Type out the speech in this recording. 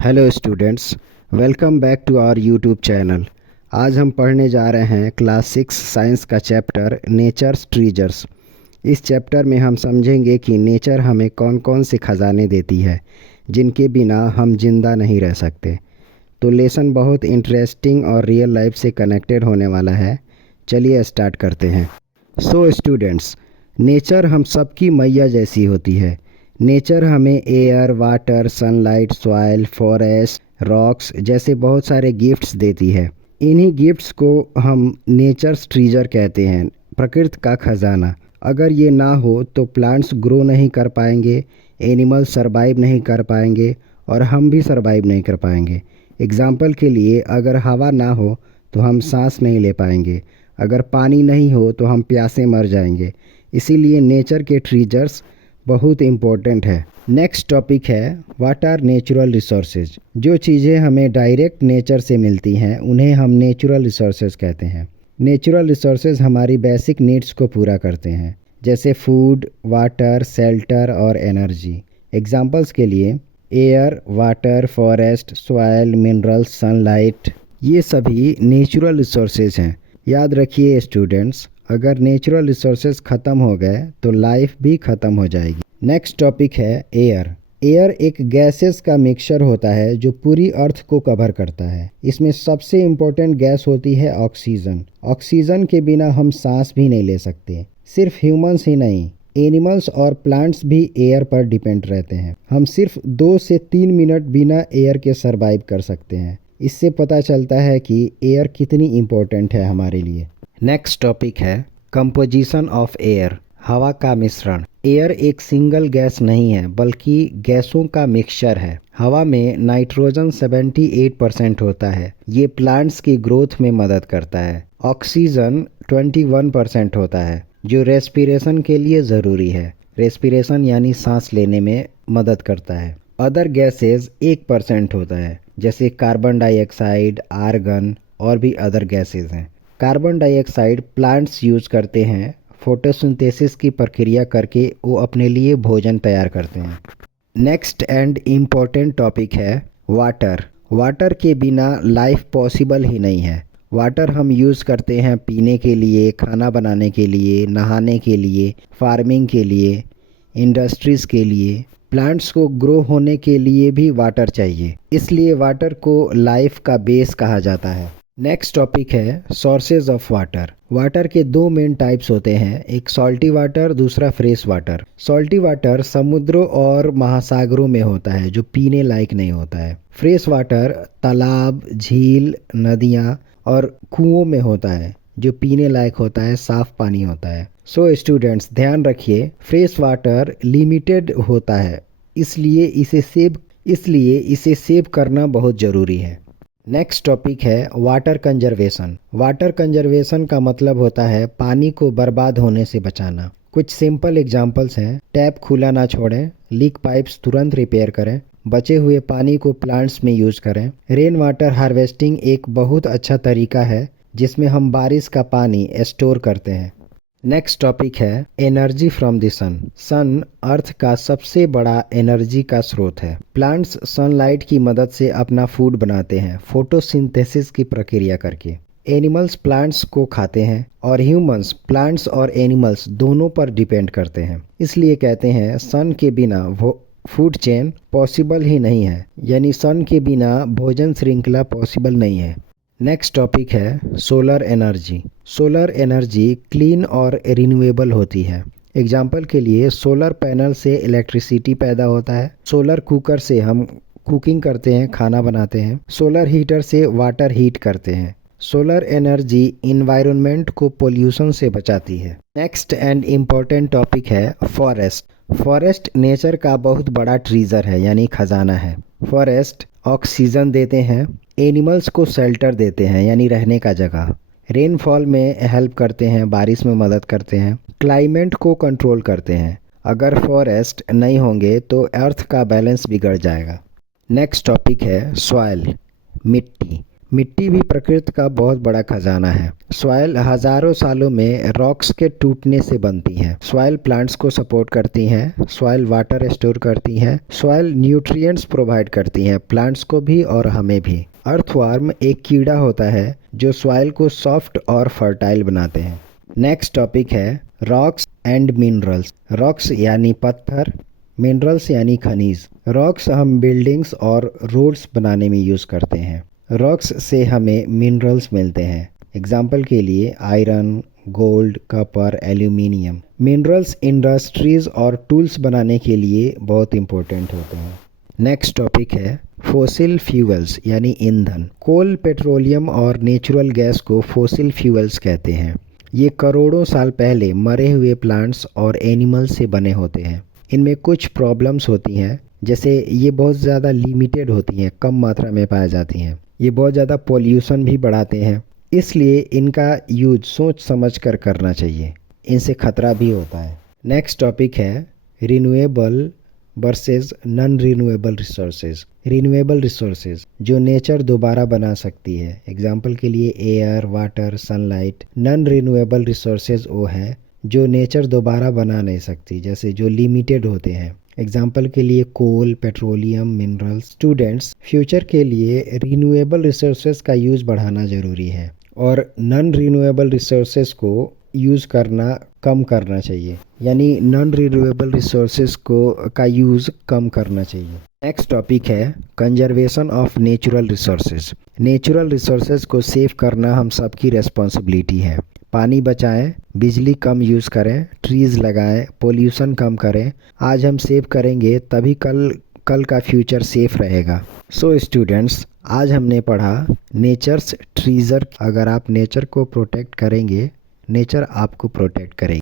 Hello students, welcome back to our YouTube channel. आज हम पढ़ने जा रहे हैं क्लास 6 साइंस का चैप्टर नेचर्स ट्रीजर्स। इस चैप्टर में हम समझेंगे कि नेचर हमें कौन कौन से खजाने देती है जिनके बिना हम जिंदा नहीं रह सकते। तो लेसन बहुत इंटरेस्टिंग और रियल लाइफ से कनेक्टेड होने वाला है। चलिए स्टार्ट करते हैं। सो स्टूडेंट्स, नेचर हम सबकी मैया जैसी होती है। नेचर हमें air, water, sunlight, soil, forest, rocks जैसे बहुत सारे गिफ्ट्स देती है। इन्हीं गिफ्ट्स को हम नेचर्स ट्रीजर कहते हैं, प्रकृति का खजाना। अगर ये ना हो तो प्लांट्स ग्रो नहीं कर पाएंगे, एनिमल्स सरवाइव नहीं कर पाएंगे और हम भी सरवाइव नहीं कर पाएंगे। एग्जाम्पल के लिए, अगर हवा ना हो तो हम सांस नहीं ले पाएंगे, अगर पानी नहीं हो तो हम प्यासे मर जाएंगे। इसीलिए नेचर के ट्रीजर्स बहुत इम्पोर्टेंट है। नेक्स्ट टॉपिक है व्हाट आर नेचुरल रिसोर्सेज। जो चीज़ें हमें डायरेक्ट नेचर से मिलती हैं उन्हें हम नेचुरल रिसोर्सेज कहते हैं। नेचुरल रिसोर्सेज हमारी बेसिक नीड्स को पूरा करते हैं, जैसे फूड, वाटर, शेल्टर और एनर्जी। एग्जांपल्स के लिए air, water, forest, soil, minerals, sunlight, ये सभी नेचुरल रिसोर्सेज हैं। याद रखिए स्टूडेंट्स, अगर नेचुरल रिसोर्सेज ख़त्म हो गए तो लाइफ भी ख़त्म हो जाएगी। नेक्स्ट टॉपिक है एयर। एयर एक गैसेस का मिक्सचर होता है जो पूरी अर्थ को कवर करता है। इसमें सबसे इम्पोर्टेंट गैस होती है ऑक्सीजन। ऑक्सीजन के बिना हम सांस भी नहीं ले सकते। सिर्फ ह्यूमंस ही नहीं, एनिमल्स और प्लांट्स भी एयर पर डिपेंड रहते हैं। हम सिर्फ 2 से 3 मिनट बिना एयर के सरवाइव कर सकते हैं। इससे पता चलता है कि एयर कितनी इम्पोर्टेंट है हमारे लिए। नेक्स्ट टॉपिक है कंपोजिशन ऑफ एयर, हवा का मिश्रण। एयर एक सिंगल गैस नहीं है बल्कि गैसों का मिक्सचर है। हवा में नाइट्रोजन 78% होता है, ये प्लांट्स की ग्रोथ में मदद करता है। ऑक्सीजन 21% होता है जो रेस्पिरेशन के लिए ज़रूरी है। रेस्पिरेशन यानी सांस लेने में मदद करता है। अदर गैसेस 1% होता है, जैसे कार्बन डाइऑक्साइड, आर्गन और भी अदर गैसेस हैं। कार्बन डाइऑक्साइड प्लांट्स यूज करते हैं, फोटोसिंथेसिस की प्रक्रिया करके वो अपने लिए भोजन तैयार करते हैं। नेक्स्ट एंड इम्पॉर्टेंट टॉपिक है वाटर। वाटर के बिना लाइफ पॉसिबल ही नहीं है। वाटर हम यूज़ करते हैं पीने के लिए, खाना बनाने के लिए, नहाने के लिए, फार्मिंग के लिए, इंडस्ट्रीज़ के लिए। प्लांट्स को ग्रो होने के लिए भी वाटर चाहिए, इसलिए वाटर को लाइफ का बेस कहा जाता है। नेक्स्ट टॉपिक है सोर्सेज ऑफ वाटर। वाटर के 2 मेन टाइप्स होते हैं, एक सॉल्टी वाटर, दूसरा फ्रेश वाटर। सॉल्टी वाटर समुद्रों और महासागरों में होता है जो पीने लायक नहीं होता है। फ्रेश वाटर तालाब, झील, नदियाँ और कुओं में होता है जो पीने लायक होता है, साफ पानी होता है। सो स्टूडेंट्स ध्यान रखिए, फ्रेश वाटर लिमिटेड होता है, इसलिए इसे सेव करना बहुत ज़रूरी है। नेक्स्ट टॉपिक है वाटर कंजर्वेशन। वाटर कंजर्वेशन का मतलब होता है पानी को बर्बाद होने से बचाना। कुछ सिंपल एग्जांपल्स हैं, टैप खुला ना छोड़ें, लीक पाइप्स तुरंत रिपेयर करें, बचे हुए पानी को प्लांट्स में यूज करें। रेन वाटर हार्वेस्टिंग एक बहुत अच्छा तरीका है जिसमें हम बारिश का पानी स्टोर करते हैं। नेक्स्ट टॉपिक है एनर्जी फ्रॉम द सन। सन अर्थ का सबसे बड़ा एनर्जी का स्रोत है। प्लांट्स सनलाइट की मदद से अपना फूड बनाते हैं, फोटोसिंथेसिस की प्रक्रिया करके। एनिमल्स प्लांट्स को खाते हैं और ह्यूमंस प्लांट्स और एनिमल्स दोनों पर डिपेंड करते हैं। इसलिए कहते हैं सन के बिना फूड चेन पॉसिबल ही नहीं है, यानी सन के बिना भोजन श्रृंखला पॉसिबल नहीं है। नेक्स्ट टॉपिक है solar energy. Solar energy clean और रिन्यूएबल होती है। एग्जाम्पल के लिए सोलर पैनल से इलेक्ट्रिसिटी पैदा होता है, सोलर कुकर से हम कुकिंग करते हैं, खाना बनाते हैं, सोलर हीटर से वाटर हीट करते हैं। सोलर एनर्जी इन्वायरमेंट को पोल्यूशन से बचाती है। नेक्स्ट एंड इम्पॉर्टेंट टॉपिक है फॉरेस्ट। फॉरेस्ट नेचर का बहुत बड़ा ट्रीजर है, यानी खजाना है। फॉरेस्ट ऑक्सीजन देते हैं, एनिमल्स को शेल्टर देते हैं यानी रहने का जगह, रेनफॉल में हेल्प करते हैं, बारिश में मदद करते हैं, क्लाइमेट को कंट्रोल करते हैं। अगर फॉरेस्ट नहीं होंगे तो अर्थ का बैलेंस बिगड़ जाएगा। नेक्स्ट टॉपिक है सॉइल, मिट्टी। मिट्टी भी प्रकृति का बहुत बड़ा खजाना है। सॉइल हजारों सालों में रॉक्स के टूटने से बनती है। सॉइल प्लांट्स को सपोर्ट करती हैं, सॉइल वाटर स्टोर करती हैं, सॉइल न्यूट्रिएंट्स प्रोवाइड करती हैं, प्लांट्स को भी और हमें भी। अर्थवर्म एक कीड़ा होता है जो सॉइल को सॉफ्ट और फर्टाइल बनाते हैं। नेक्स्ट टॉपिक है रॉक्स एंड मिनरल्स। रॉक्स यानी पत्थर, मिनरल्स यानी खनिज। रॉक्स हम बिल्डिंग्स और रोड्स बनाने में यूज़ करते हैं। रॉक्स से हमें मिनरल्स मिलते हैं। एग्जाम्पल के लिए iron, gold, copper, aluminium. Minerals industries और टूल्स बनाने के लिए बहुत इंपॉर्टेंट होते हैं। नेक्स्ट टॉपिक है फोसिल फ्यूल्स यानी ईंधन। कोल, पेट्रोलियम और नेचुरल गैस को फोसिल फ्यूल्स कहते हैं। ये करोड़ों साल पहले मरे हुए प्लांट्स और एनिमल्स से बने होते हैं। इनमें कुछ प्रॉब्लम्स होती हैं, जैसे ये बहुत ज़्यादा लिमिटेड होती हैं, कम मात्रा में पाई जाती हैं। ये बहुत ज़्यादा पॉल्यूशन भी बढ़ाते हैं, इसलिए इनका यूज सोच समझ कर करना चाहिए। इनसे खतरा भी होता है। नेक्स्ट टॉपिक है renewable versus non renewable resources. Renewable resources जो नेचर दोबारा बना सकती है। एग्जाम्पल के लिए air, water, sunlight. Non renewable resources वो है जो नेचर दोबारा बना नहीं सकती, जैसे जो लिमिटेड होते हैं। एग्जाम्पल के लिए कोल, पेट्रोलियम, मिनरल्स। स्टूडेंट्स, फ्यूचर के लिए रिन्यूएबल रिसोर्सेज का यूज़ बढ़ाना ज़रूरी है और नॉन रिन्यूएबल रिसोर्सेज को यूज़ करना कम करना चाहिए, यानी नॉन रिन्यूएबल रिसोर्सेज को का यूज़ कम करना चाहिए। नेक्स्ट टॉपिक है conservation of natural resources. Natural resources को सेव करना हम सबकी रेस्पॉन्सिबिलिटी है। पानी बचाएं, बिजली कम यूज़ करें, ट्रीज़ लगाएं, पोल्यूशन कम करें। आज हम सेव करेंगे तभी कल का फ्यूचर सेफ रहेगा। सो स्टूडेंट्स, आज हमने पढ़ा नेचर्स ट्रीजर। अगर आप नेचर को प्रोटेक्ट करेंगे, नेचर आपको प्रोटेक्ट करेगी।